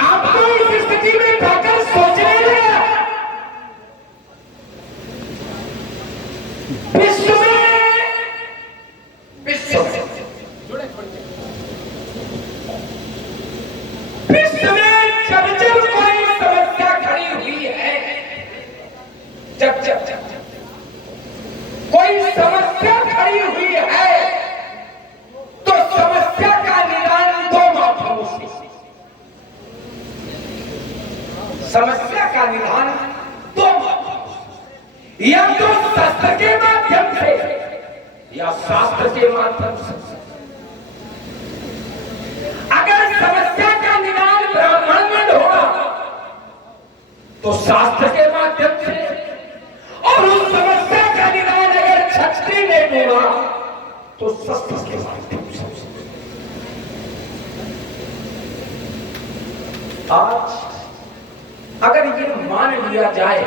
आपको इस स्थिति में जाकर सोचने लगा विश्व में जब जब कोई समस्या खड़ी हुई है, जब कोई समस्या खड़ी हुई है, तो समस्या का निदान दो माध्यमों से, समस्या का निदान दो माध्यमों से, या तो शास्त्र के माध्यम से या शास्त्र के माध्यम से। अगर समस्या का निदान ब्राह्मण में होगा तो शास्त्र के माध्यम से, और उस समस्या का निदान अगर क्षत्रिय में होगा तो शस्त्र के माध्यम से। आज अगर ये मान लिया जाए,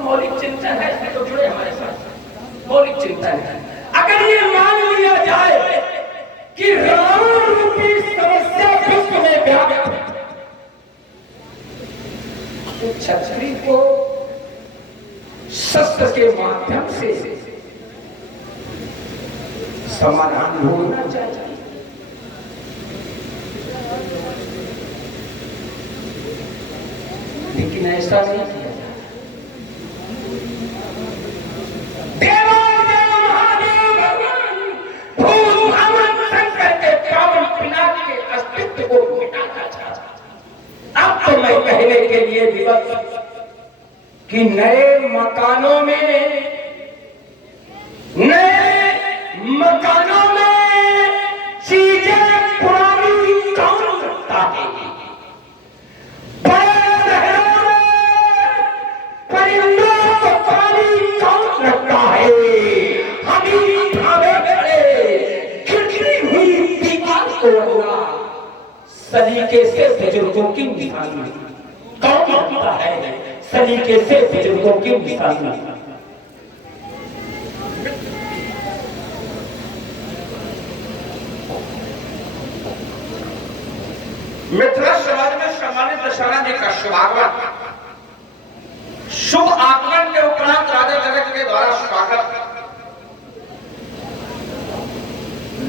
मौलिक चिंतन है, इसमें तो जुड़े हमारे साथ मौलिक चिंतन है, अगर ये मान लिया जाए कि रावण रूपी समस्या विश्व में व्याप्त है, तो क्षत्रिय को शस्त्र के माध्यम से समाधान ढूंढना चाहिए। लेकिन ऐसा नहीं किया जाता। देवादेव महादेव भगवान भूत भावन शंकर के पावन पिनाक के अस्तित्व को मिटाना चाहता। अब तो मैं कहने के लिए विवश कि नए मकानों में चीजें पुरानी कौन रखता है? बड़े शहरों में परिंदों को पानी कौन रखता है? हम ही ढाबे खड़े खिड़की हुई दीवार को सलीके से बुजुर्गों की निशानी कौन रखता है? सलीके से बुजुर्गों की निशानी। मिथिला समाज में सम्मानित दशहरा जी का शुभागमन, शुभ आगमन के उपरांत राजा जनक के द्वारा स्वागत,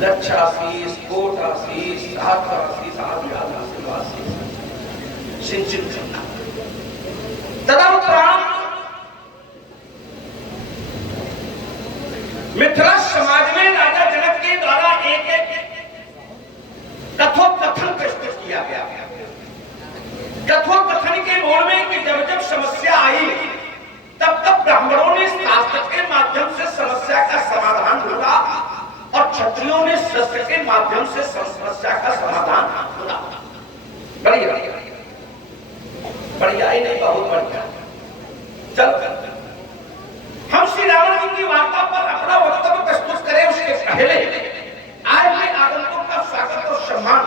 लक्षाशीष, कोटाशीष, सहस्राशीष आदि आशीष सिंचित करना। तदुपरांत मिथिला समाज में राजा जनक के द्वारा एक कथोपकथन प्रस्तुत किया गया। कथोपकथन के मोड़ में कि जब जब समस्या आई तब तब ब्राह्मणों ने शास्त्र के माध्यम से समस्या का समाधान ढूंढा और क्षत्रियों ने शस्त्र के माध्यम से समस्या का समाधान ढूंढा। बढ़िया बढ़िया ही नहीं, बहुत बढ़िया। चल हम श्री रावण जी की वार्ता पर अपना वक्तव्य प्रस्तुत करें उसके पहले आए हुए आगंतुक का स्वागत और सम्मान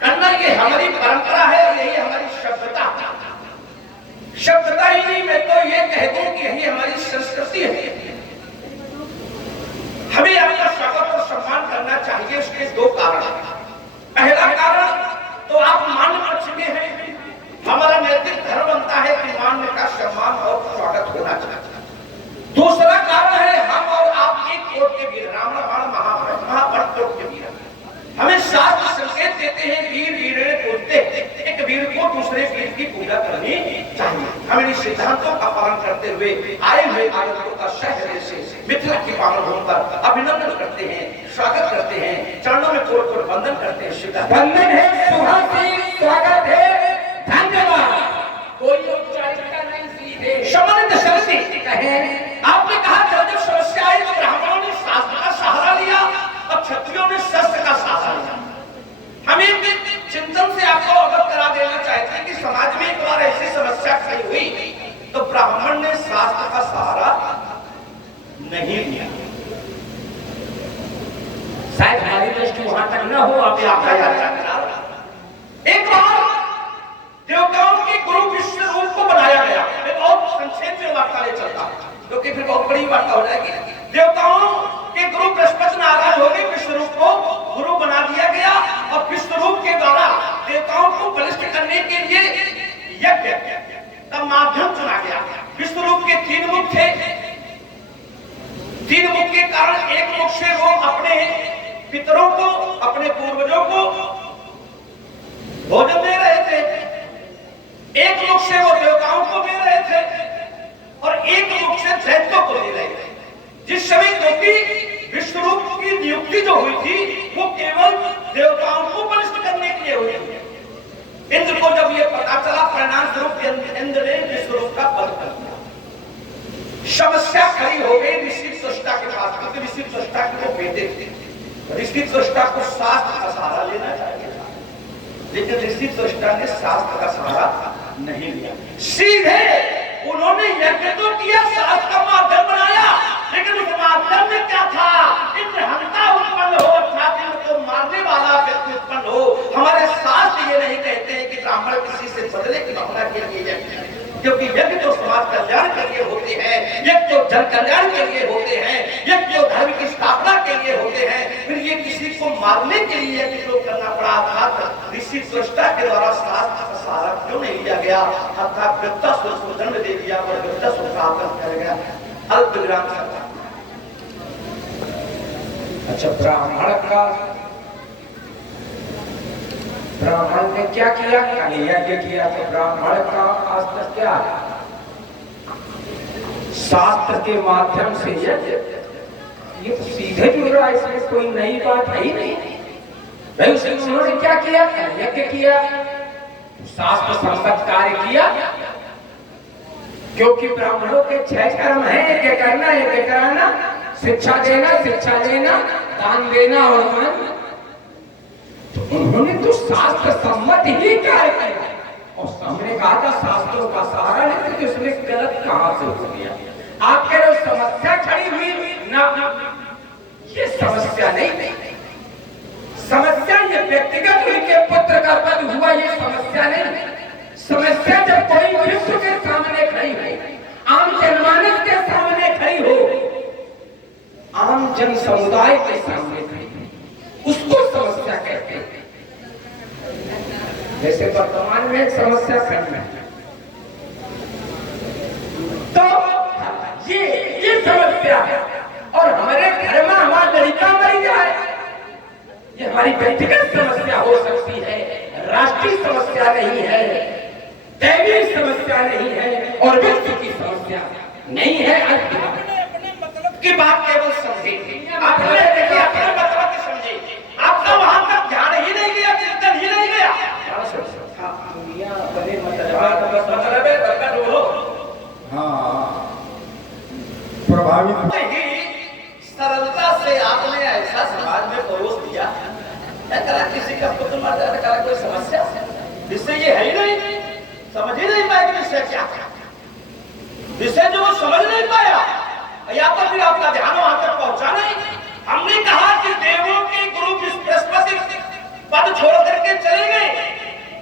करना ये हमारी परंपरा है और यही हमारी सभ्यता। सभ्यता ही नहीं, मैं तो ये कह दूं कि यही हमारी संस्कृति है। हमें अपना स्वागत और सम्मान करना चाहिए। उसके दो कारण। पहला कारण तो आप मान्य पक्ष में हैं, हमारा नैतिक धर्म बनता है कि मान्य का सम्मान और स्वागत होना चाहिए। दूसरा कारण है हम और आप एक कोट के वीर, रामायण महाभारत कोट के वीर। हमें शास्त्र संकेत देते हैं वीर वीर बोलते, एक वीर को दूसरे वीर की पूजा करनी चाहिए। हमें इस सिद्धांतों का पालन करते हुए आए हुए आगंतुकों का शहर से मिथिला की पावन भूमि पर अभिनंदन करते हैं, स्वागत करते हैं, चरणों में कोट कोट वंदन करते हैं। वंदन है, शुभाशीष, स्वागत है, धन्यवाद। कोई औपचारिकता नहीं, सीधे सम्मानित दशरथी कहे। आपने कहा जब जब समस्या आई तो ब्राह्मणों ने शास्त्र का सहारा लिया और क्षत्रियों ने शस्त्र का सहारा लिया। हम एक चिंतन से आपको अवगत करा देना चाहते हैं कि समाज में एक बार ऐसी समस्या खड़ी हुई तो ब्राह्मण ने शास्त्र का सहारा नहीं लिया। शायद हमारी दृष्टि वहां तक न हो, आप याद। एक बार से वो अपने पितरों को, अपने पूर्वजों को भोजन दे रहे थे, एक मुख से वो देवताओं को दे रहे थे और एक मुख से दैत्यों को दे रहे थे। जिस समय क्योंकि विश्वरूप की नियुक्ति जो हुई थी वो केवल देवताओं को बलिष्ठ करने के लिए हुई थी। इंद्र को जब ये पता चला, परिणाम स्वरूप इंद्र ने विश्वरूप का वध कर दिया। समस्या खड़ी हो गई ऋषि सृष्टा के पास, क्योंकि ऋषि सृष्टा के वो बेटे थे। ऋषि सृष्टा को शास्त्र का सहारा लेना चाहिए था, लेकिन ऋषि सृष्टा ने शास्त्र का सहारा नहीं लिया। सीधे उन्होंने यज्ञ तो किया, शास्त्र का माध्यम बनाया, लेकिन उस माध्यम में क्या था? इंद्र हंता उत्पन्न हो, अर्थात इंद्र को मारने वाला व्यक्ति उत्पन्न हो। हमारे शास्त्र ये नहीं कहते हैं कि ब्राह्मण किसी से बदले की भावना के लिए यज्ञ, क्योंकि यज्ञ तो समाज कल्याण के लिए होते हैं, यज्ञ तो जन कल्याण के लिए होते हैं, यज्ञ तो धर्म की स्थापना के लिए होते हैं। फिर ये किसी को मारने के लिए यज्ञ तो करना पड़ा। अर्थात ऋषि सृष्टा के द्वारा शास्त्र का सहारा क्यों नहीं लिया गया? अर्थात वृत्तासुर को जन्म दे दिया और वृत्तासुर का आतंक कर गया। अल्प विराम करता। अच्छा, ब्राह्मण ने क्या किया? यज्ञ किया। तो ब्राह्मण का अस्त्र क्या है? शास्त्र के माध्यम से यज्ञ। ये तो सीधे जुड़ रहा है, इसमें कोई नई बात है ही नहीं भाई। उसमें उन्होंने क्या किया? यज्ञ किया, शास्त्र संबद्ध कार्य किया। क्योंकि ब्राह्मणों के 6 कर्म है, यज्ञ करना, यज्ञ कराना, शिक्षा देना, शिक्षा लेना, दान देना और दान। तो उन्होंने तो शास्त्र सम्मत ही कार्य किया। और हमने कहा था शास्त्रों का सहारा लेते, तो इसमें गलत कहां से हो गया? आप कह रहे हो समस्या खड़ी हुई ना, ये समस्या नहीं। समस्या ये व्यक्तिगत उनके पुत्र का पद हुआ, ये समस्या नहीं। समस्या जब कोई विश्व के सामने खड़ी हो, आम जनमानस के सामने खड़ी हो, आम जन समुदाय के सामने खड़ी हो, उसको समस्या कहते हैं। जैसे वर्तमान में एक समस्या खड़ी है, तो ये समस्या है। और हमारे घर में हमारा लड़का मर जाए, ये हमारी व्यक्तिगत समस्या हो सकती है, राष्ट्रीय समस्या नहीं है, दैवीय समस्या नहीं है, और विश्व की समस्या नहीं है। अपने मतलब की बात केवल समझे, आपने देखिए अपने मतलब की समझे, आपका वहां तक ध्यान ही नहीं गया, चिंतन ही नहीं गया। प्रभावित ही सरलता से आपने ऐसा समाज में परोस दिया, किसी का पुत्र मर जाने का कोई समस्या, विषय ये है ही नहीं, समझ ही नहीं पाए कि विषय क्या है। विषय जो वो समझ नहीं पाया, या तो फिर आपका ध्यान वहां तक पहुंचा नहीं। हमने कहा कि देवों के गुरु बृहस्पति पद छोड़ करके चले गए,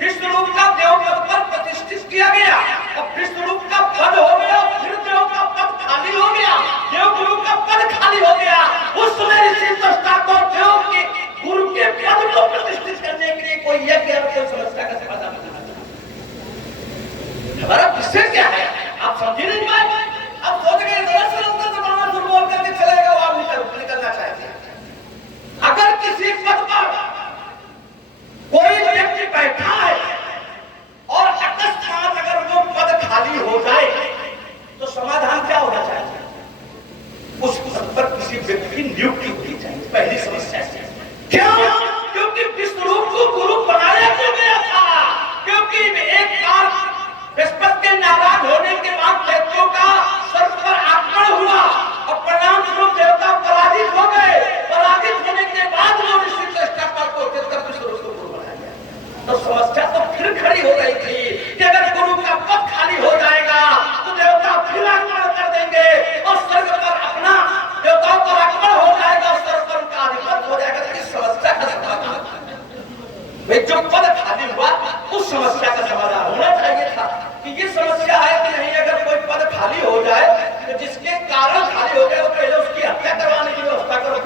विष्णुरूप का देव पद पर प्रतिष्ठित किया गया। अब विष्णुरूप का पद हो गया, फिर देव का पद खाली हो गया, देव गुरु का पद खाली हो गया। उस समय ऋषि सृष्टा को देव के गुरु के पद को प्रतिष्ठित करने के लिए कोई यज्ञ और कोई समस्या का समाधान करना चाहिए। हमारा विषय क्या है आप समझ नहीं पाए। अब सोच गए जमाना दुर्बोल करके चलेगा, वो आप निकलना चाहते हैं। अगर किसी पद पर कोई व्यक्ति बैठा है और अकस्मात अगर वो पद खाली हो जाए तो समाधान क्या होना चाहिए? उस पद पर किसी व्यक्ति की नियुक्ति होनी चाहिए। पहली समस्या है क्यों? क्योंकि विष्णुरूप को गुरु बनाया क्यों गया था? क्योंकि एक बार बृहस्पति के नाराज होने के बाद दैत्यों का स्वर्ग पर आक्रमण हुआ और परिणाम स्वरूप देवता पराजित हो गए। पराजित होने के बाद वो ऋषि सृष्टा पर को विष्णुरूप को गुरु बनाया गया। तो समस्या तो फिर खड़ी हो गई थी कि अगर गुरु का पद खाली हो जाएगा तो देवता फिर आक्रमण कर देंगे और स्वर्ग पर अपना देवताओं पर आक्रमण हो जाएगा और स्वर्ग पर उनका आधिपत्य हो जाएगा। तो इस समस्या का समाधान जो पद खाली हुआ उस समस्या का समाधान होना चाहिए था कि ये समस्या है कि नहीं, अगर कोई पद खाली हो जाए तो जिसके कारण खाली हो गए वो पहले उसकी हत्या करवाने की व्यवस्था करो।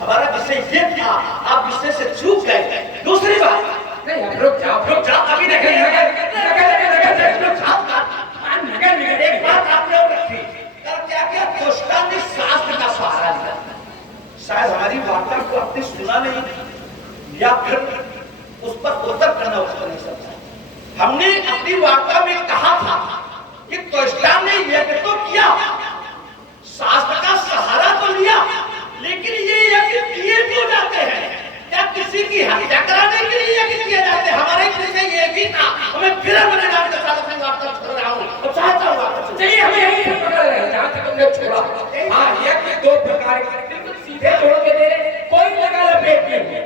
हमारा विषय ये था, आप विषय से चूक गए। दूसरी बात नहीं, रुक जाओ अभी नहीं, एक बात आपने और रखी, क्या किया? दुष्टा ने शास्त्र का सहारा लिया। या फिर उस पर उत्तर करना उसको नहीं समझा। हमने अपनी वार्ता में कहा था कि त्वष्टा ने यज्ञ तो किया, शास्त्र का सहारा तो लिया, लेकिन ये यज्ञ किए क्यों जाते हैं? क्या किसी की हत्या कराने के लिए यज्ञ किए जाते हैं? हमारे विषय ये भी था। हमें फिर अपने नाम के साथ अपनी वार्ता कर रहा हूँ और चाहता हूँ चलिए हमें यही से पकड़ रहे हैं जहाँ तक तुमने छोड़ा। हाँ, यज्ञ दो प्रकार के, बिल्कुल सीधे जोड़ के दे रहे, कोई लगा लपेट नहीं,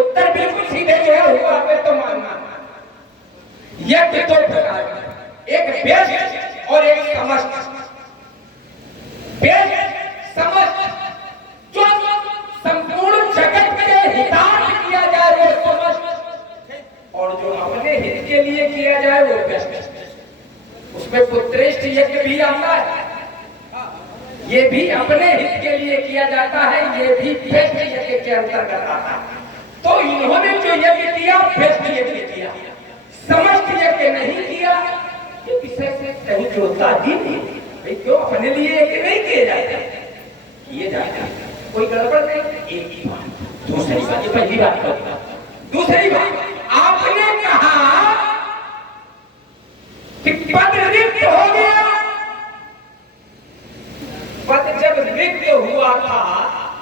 उत्तर बिल्कुल सीधे जो है हुआ हमें तो मानना। यज्ञ दो प्रकार के, एक व्यस्त और एक समस्त। व्यस्त समस्त जो संपूर्ण जगत के हितार्थ किया जाए वो समस्त, और जो अपने हित के लिए किया जाए वो व्यस्त। उसमें पुत्रेष्ठ यज्ञ भी आता है, ये भी अपने हित के लिए किया जाता है, ये भी व्यस्त यज्ञ के अंतर्गत आता है। तो इन्होंने जो यज्ञ किया व्यस्त यज्ञ किया, समस्त यज्ञ नहीं किया। ये विषय से कहीं जोड़ता ही नहीं भाई, क्यों अपने लिए यज्ञ नहीं किए जाते? किए जाते हैं, कोई गड़बड़ नहीं। एक ही बात, दूसरी बात, पहली बात करता, दूसरी बात आपने कहा कि पद रिक्त हो गया। पद जब रिक्त हुआ था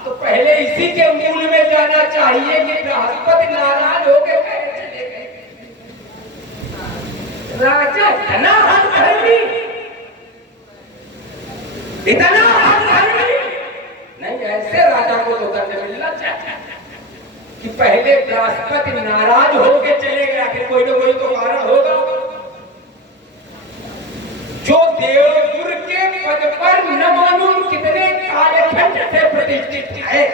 तो पहले इसी के मूल में जाना चाहिए कि बृहस्पति नाराज हो गए, चले गए। राजा इतना हठधर्मी, इतना हठधर्मी नहीं, ऐसे राजा को तो दंड मिलना चाहिए कि पहले बृहस्पति नाराज होके चले गया कि कोई ना कोई तो कारण होगा। जो देवगुरु के पद पर न मालूम कितने कालखंड से प्रतिष्ठित है,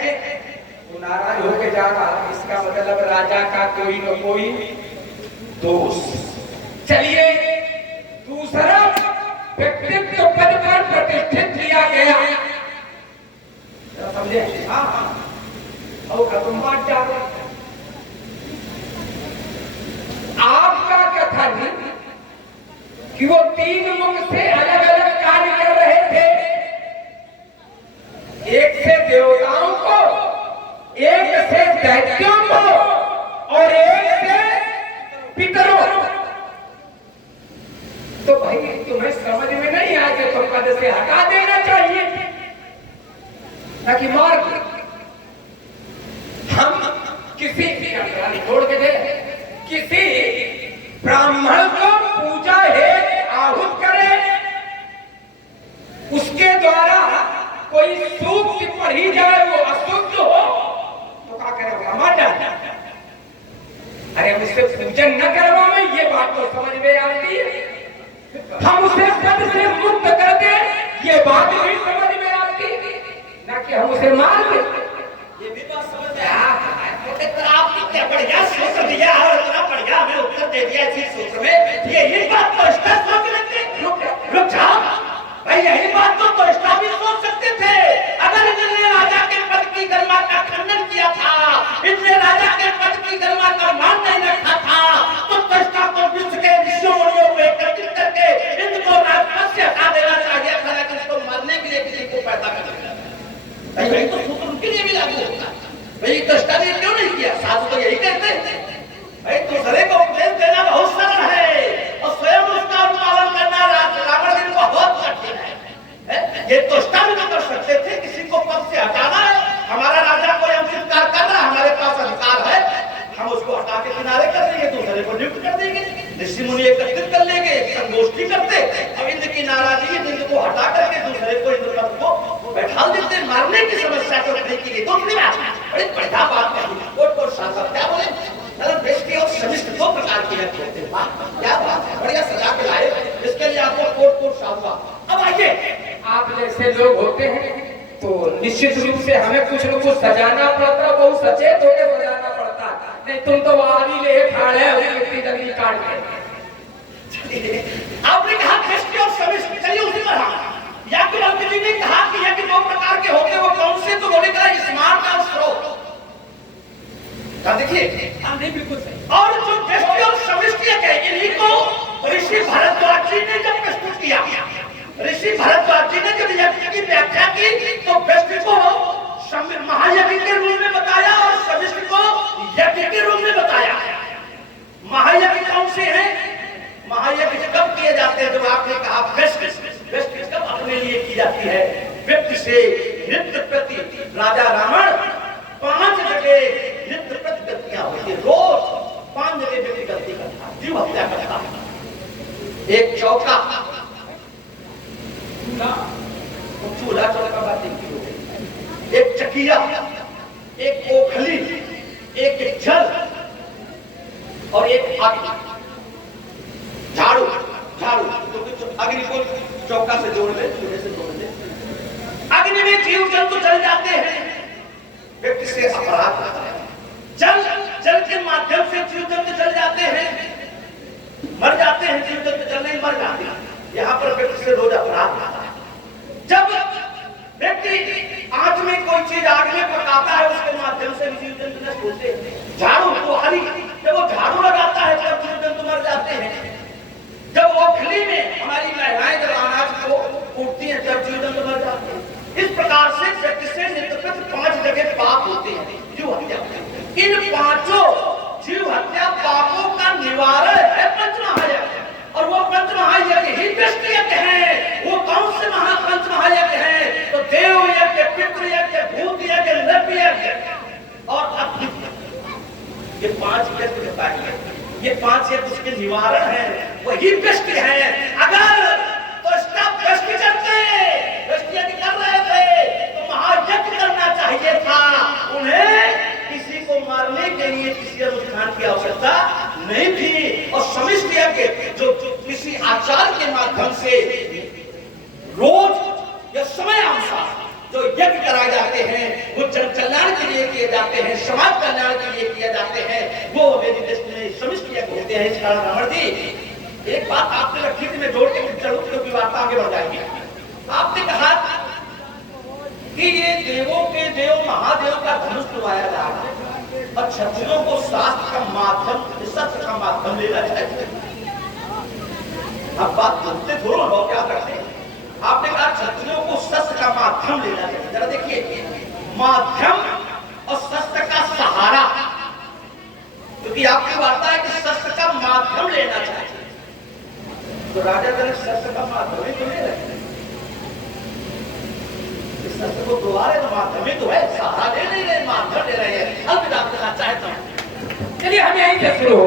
वो नाराज होके जागा, इसका मतलब राजा का कोई न कोई दोष। चलिए, दूसरा व्यक्तित्व पद पर प्रतिष्ठित किया गया, समझे? हाँ, और तुम बात जाओ। आपका कथन कि वो तीन मुख से अलग अलग कार्य कर रहे थे, एक से देवताओं को, एक से दैत्यों को और एक से पितरों। तो भाई तुम्हें समझ में नहीं आए तो पद से हटा देना चाहिए ताकि मार हम किसी छोड़ के दे, किसी ब्राह्मण को पूजा है आहूत करे, उसके द्वारा कोई सूक्ति पढ़ी जाए वो अशुद्ध हो तो क्या करेगा? मार डालना। अरे हम उससे पूजन न करवाए, ये बात तो समझ में आती है। हम उसे पद से मुक्त कर दे, ये बात भी समझ में आती है, ना कि हम उसे मार दे। ये भी बात समझ में आपने क्या बढ़िया सूत्र दिया और इतना बढ़िया हमें उत्तर दे दिया इसी सूत्र में। यही बात तो स्पष्ट सोच लेते। रुक जाओ भाई, यही बात तो स्पष्ट भी सोच सकते थे। अगर इन्होंने राजा के पद की गरिमा का खंडन किया था, इन्होंने राजा के पद की गरिमा का मान नहीं रखा था, तो स्पष्ट को विश्व के ऋषियों मुनियों को एकत्रित करके इनको राजपद से हटा देना चाहिए था, लेकिन इसको मारने के लिए किसी को पैदा कर देना। भाई तो सूत्र उनके लिए भी लागू होता है। भाई दृष्टा ने क्यों नहीं किया? साधु तो यही कहते हैं भाई दूसरे को उपदेश देना बहुत सरल है और स्वयं उसका अनुपालन करना रावण दिन को बहुत कठिन है। ये दृष्टा भी तो कर सकते थे, किसी को पद से हटाना है, हमारा राजा को हम स्वीकार कर रहा है, हमारे पास अधिकार है, हम उसको हटा के किनारे कर देंगे, दूसरे को नियुक्त कर देंगे, ऋषि मुनि एकत्रित कर लेंगे, संगोष्ठी करते और इंद्र की नाराजगी इंद्र को हटा करके दूसरे को इंद्र पद को बैठा देते। मारने की समस्या को नहीं की गई। दूसरी बात बड़ी बढ़िया बात कही, कोट कोट शासक क्या बोले, मतलब बेशकी और समिष्ट दो प्रकार की है। क्या बात है, बढ़िया सजा के लाए, इसके लिए आपको कोट कोट शासक। अब आइए, आप जैसे लोग होते हैं तो निश्चित रूप से हमें कुछ न कुछ सजाना पड़ता, बहुत सचेत होकर सजाना पड़ता, नहीं तुम तो आदि ले खाड़े इतनी जल्दी काट के। आपने कहा बेशकी और समिष्ट, चलिए उसी पर हम याज्ञवल्क्य जी ने कहा कि यज्ञ दो प्रकार के होते, वो कौन से? तो बोले कहा स्मार्ट और स्रोत। देखिए नहीं बिल्कुल सही। और जो बेशकी और समिष्ट है, इन्हीं को ऋषि भारद्वाज जी ने जब प्रस्तुत किया, ऋषि भारद्वाज जी ने जब यज्ञ की व्याख्या की तो बेशकी को महायज्ञ के रूप में बताया और समिष्ट को यज्ञ के से नित्य प्रति राजा रावण 5 जगह नित्य प्रति गलतियां होती, रोज 5 जगह व्यक्ति गलती करता, जीव हत्या करता। एक चौका, चूल्हा चौका बात देखी हो गई, एक चकिया, एक ओखली, एक जल और एक आग, झाड़ू तो अग्नि को चौका से जोड़ ले, चूल्हे से जोड़ ले। अग्नि में जीव जंतु जल जाते हैं, व्यक्ति से अपराध होता है। जल के माध्यम से जीव जंतु जल जाते हैं, मर जाते हैं, जीव जंतु जल नहीं मर जाते हैं। यहाँ पर व्यक्ति से रोज अपराध होता है। जब व्यक्ति आंच में कोई चीज आग में पकाता है, उसके माध्यम से जीव जंतु नष्ट होते हैं। झाड़ू तो हरी, जब वो झाड़ू लगाता है तब जीव जंतु मर जाते हैं। जब ओखली में हमारी महिलाएं जब अनाज को कूटती हैं तब जीव जंतु मर जाते हैं। इस प्रकार से व्यक्ति से नित्य 5 जगह पाप होते हैं, जीव हत्या होती है। इन 5 जीव हत्या पापों का निवारण है पंचमहायज्ञ, और वो पंचमहायज्ञ ही बेस्ट यज्ञ है। वो कौन से पंचमहायज्ञ है? तो देव यज्ञ, पितृ यज्ञ, भूत यज्ञ, नृत्य यज्ञ और अग्नि, ये 5 यज्ञ बताएंगे। ये 5 यज्ञ उसके निवारण है, वही बेस्ट है। अगर तो स्टॉप बेस्ट करते, बेस्ट यज्ञ कर रहे थे तो महायज्ञ करना चाहिए था। उन्हें किसी को मारने के लिए किसी अनुष्ठान की आवश्यकता नहीं थी। और समिष्ट यज्ञ जो किसी आचार के माध्यम से रोज या समय अनुसार जो यज्ञ कराए जाते हैं, वो जन कल्याण के लिए किए जाते हैं, समाज कल्याण के लिए किए जाते हैं, वो मेरी दृष्टि में समिष्ट यज्ञ होते हैं। इस कारण रावण जी एक बात आपने रखी थी, मैं जोड़ के चलूं क्योंकि वार्ता आगे बढ़ जाएगी। आपने कहा कि ये देवों के देव महादेव का धनुष डुबाया जा रहा है और क्षत्रियों को शास्त्र का माध्यम, शस्त्र का माध्यम लेना चाहिए। अब बात बोलते थोड़ा बहुत क्या करते हैं। आपने कहा क्षत्रियों को शस्त्र का माध्यम लेना चाहिए। जरा देखिए, माध्यम और शस्त्र का सहारा, क्योंकि आपकी वार्ता है कि शस्त्र का माध्यम लेना चाहिए, तो राजा जनक शस्त्र का माध्यम ही तो ले रहे हैं। शस्त्र को दोबारे तो माध्यम ही तो है, सहारा ले नहीं रहे, माध्यम ले रहे हैं। अलविदा कहना चाहता हूं। चलिए हम यहीं से शुरू हो।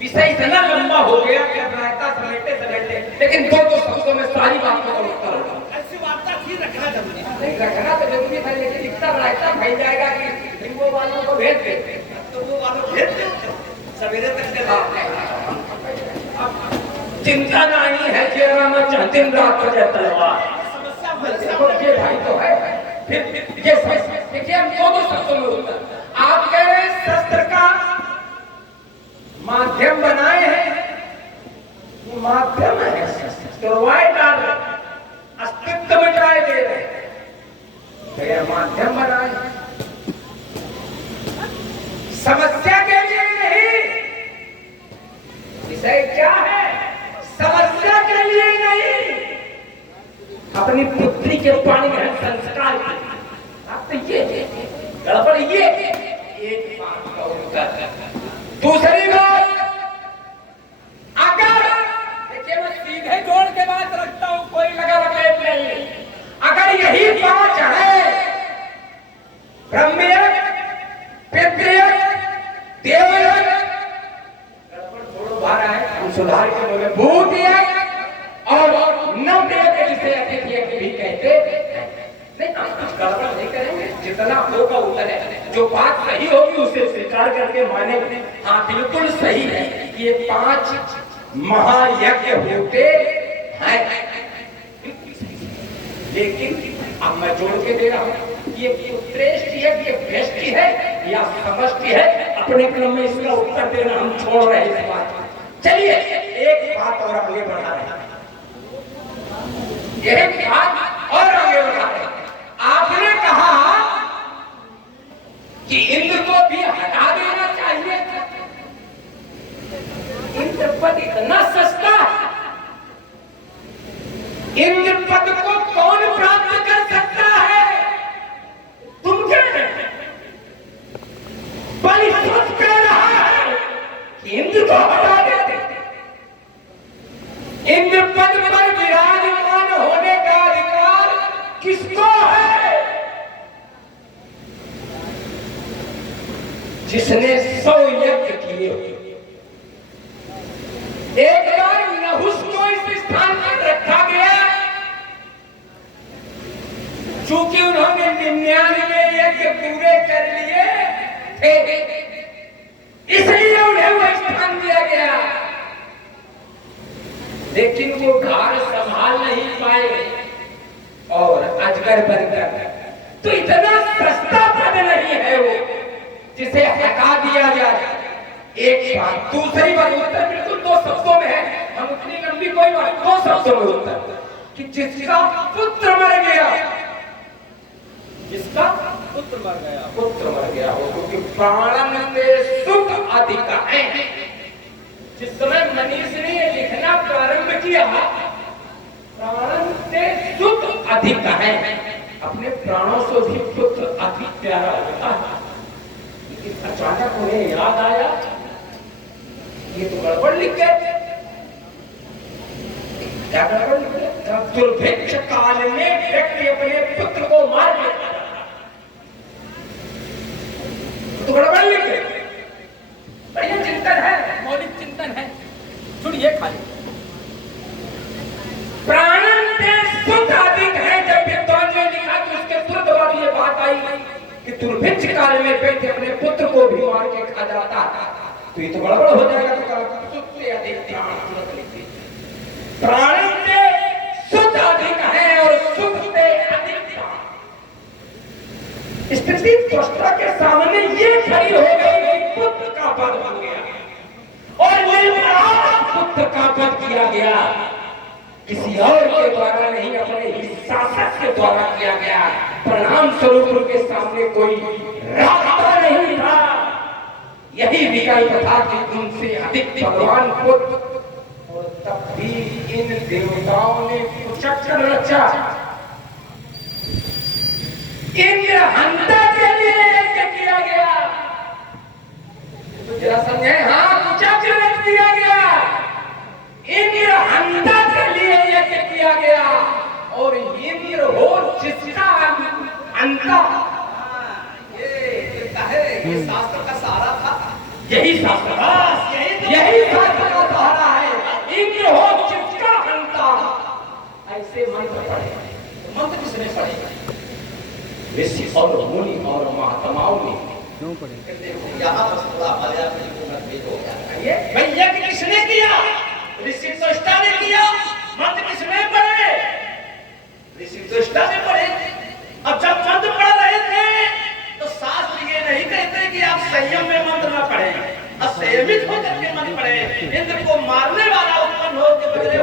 विषय इतना लंबा हो गया कि रायता समेटे समेटे, लेकिन 2 शब्दों में सारी बात को उत्तर होगा। ऐसी वार्ता की रखना जरूरी है। नहीं रखना तो जरूरी है, लेकिन इतना रायता फैल जाएगा कि लिंगो वालों को भेज देते, तो वो वालों भेज देते सवेरे तक चिंता नहीं है, जेरा में दिन रात बजे तलवार। ये भाई तो है। फिर ये देखिए, हम 2 शब्दों में उत्तर। आप कह रहे हैं शस्त्र का माध्यम बनाए हैं, वो माध्यम है, तुरवाए डाल रहे, अस्तित्व मिटाए दे रहे, तो यह माध्यम बनाए। समस्या के लिए नहीं, विषय क्या है? समस्या के लिए नहीं, अपनी पुत्री के पानी में संस्कार के लिए। आप तो ये गड़बड़, ये एक बात का उत्तर। दूसरी बात, अगर देखिए मैं सीधे जोड़ के बात रखता हूं, कोई लगा लपेट नहीं। अगर यही 5 है, ब्रह्मयज्ञ, पितृयज्ञ, देवयज्ञ, गड़बड़ थोड़ा बाहर है, हम सुधार के बोले भूत यज्ञ और नवयज्ञ, जिसे अतिथि यज्ञ भी कहते हैं। नहीं, हम कुछ गड़बड़ नहीं करेंगे, जितना होगा उतना है। जो बात सही होगी उसे स्वीकार करके मानेंगे। हाँ बिल्कुल सही है, ये 5 महायज्ञ होते हैं, लेकिन अब मैं जोड़ के दे रहा हूं, ये श्रेष्ठ यज्ञ बेस्ट है या समष्टि है, अपने क्रम में इसका उत्तर देना हम छोड़ रहे हैं इस बात को। चलिए एक बात और आगे बढ़ा रहे हैं, एक बात और आगे बढ़ा रहे हैं। आपने कहा कि इंद्र को भी हटा देना चाहिए। इंद्र पद इतना सस्ता है, इंद्र पद को कौन प्राप्त कर सकता है? तुम क्या कहते? बलि सच कह रहा है कि इंद्र को हटा देते। इंद्र पद पर विराजमान होने का अधिकार जिसने 100 यज्ञ किए। एक बार नहुस को इस स्थान पर रखा गया, चूंकि उन्होंने 99 यज्ञ पूरे कर लिए थे, इसलिए उन्हें वह स्थान दिया गया। लेकिन वो घर संभाल नहीं पाए और अजगर बन गए। तो इतना सस्ता पद नहीं है वो जिसे हटा दिया जाए। एक बात। दूसरी बात, उत्तर बिल्कुल 2 शब्दों में है, हम उतनी लंबी कोई बात, 2 शब्दों में उत्तर कि जिसका पुत्र मर गया, जिसका पुत्र मर गया हो, क्योंकि प्राणन में सुख अधिक है। जिस समय मनीष ने ये लिखना प्रारंभ किया, प्राणन से सुख अधिक है, अपने प्राणों से भी पुत्र अधिक प्यारा होता है। लेकिन अचानक उन्हें याद आया, ये तो गड़बड़ लिख गए। क्या गड़बड़ लिख गए? दुर्भिक्ष काल में व्यक्ति अपने पुत्र को मार देता, तो गड़बड़ लिख गए। बढ़िया चिंतन है, मौलिक चिंतन है, सुनिए खाली। प्राणन से सुख अधिक है। जब विद्वान ने लिखा तो उसके तुरंत बाद ये बात आई कि दुर्भिक्ष काल में व्यक्ति अपने पुत्र को भी मार के खा जाता, तो ये तो गड़बड़ हो जाएगा। तो सुख से अधिक प्राण तुरंत लिख दीजिए। प्राणन से सुख अधिक है और सुख से अधिक प्राण। स्थिति त्वष्टा के सामने ये खड़ी हो गई कि पुत्र का पद बन गया और निर्विवाद पुत्र का पद किया गया। किसी और के द्वारा नहीं, अपने ही शासक के द्वारा किया गया। परिणाम स्वरूप उनके सामने कोई रास्ता नहीं था। यही विकल्प था कि उनसे अधिक भगवान पुत्र। और तब भी इन देवताओं ने कुचक्र रचा। इंद्र हंता के लिए यज्ञ किया गया, तो जरा समझे। हाँ, कुचक्र रच दिया गया, इंद्र हंता के लिए यज्ञ किया गया। और इंद्र हो जिसका अंता, ये शास्त्र का सहारा था। यही शास्त्र का सहारा है। इंद्र हो जिसका अंता, ऐसे मंत्र पढ़े। मंत्र किसने पढ़े? ऋषि और मुनि और महात्माओं ने। यहाँ पर थोड़ा हमारे आप हो गया।